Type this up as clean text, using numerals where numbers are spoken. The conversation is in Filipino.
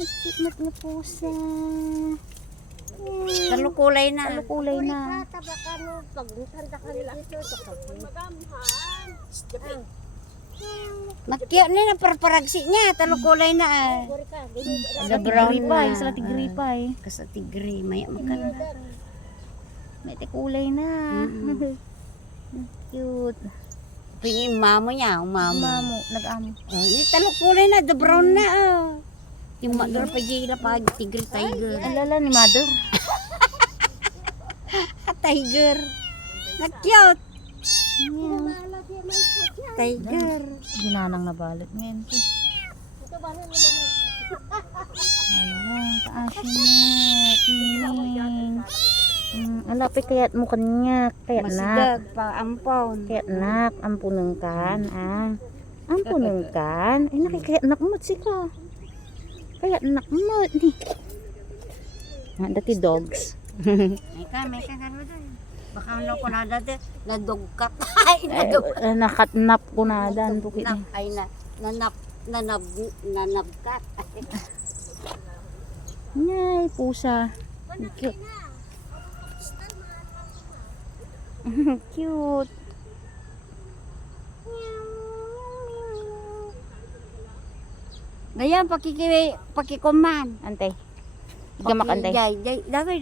Cute na pusa. Talukulay na. Talukulay na. Makya na na parparagsi niya. Talukulay na. Sa brown na. Sa tigripay. Kasa tigri. Maya makan. May tikulay na. Cute. Pingin mamo niya. Mamo, nag-amo. Ni talukulay na. The brown na. Yung madura pa gila pa. Tigri tiger. Alala ni mother. Tiger. Na-cute. Tiger. Ginanang nabalot ngayon. Ano, kaasinat. Alapit kaya't mo kanya. Kaya't nak. Masidag pa ampon. Kaya't nak. Ampunong kan. Ampunong kan. Ay nakikaya't nak mo. Sika. Kaya't nak mo. Dati dogs. May ka kano doon. Baka ano ko na dati, nadugkat. Ay, Nakatnap ko na dan. Ay, nanabkat. Ngay, pusa. Cute. Cute. Ngayon, pakikuman. Antay. Gamak antay. Dagay,